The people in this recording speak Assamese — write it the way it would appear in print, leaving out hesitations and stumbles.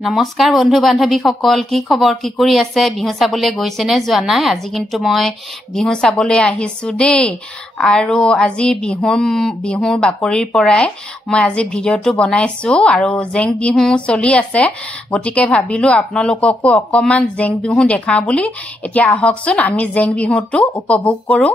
নমস্কাৰ বন্ধু বান্ধৱীসকল, কি খবৰ, কি কৰি আছে? বিহু চাবলৈ গৈছে নে যোৱা নাই? আজি কিন্তু মই বিহু চাবলৈ আহিছোঁ দেই। আৰু আজি বিহুৰ বাকৰিৰ পৰাই মই আজি ভিডিঅ'টো বনাইছোঁ। আৰু জেং বিহু চলি আছে, গতিকে ভাবিলোঁ আপোনালোককো অকণমান জেং বিহু দেখাওঁ বুলি। এতিয়া আহকচোন আমি জেং বিহুটো উপভোগ কৰোঁ।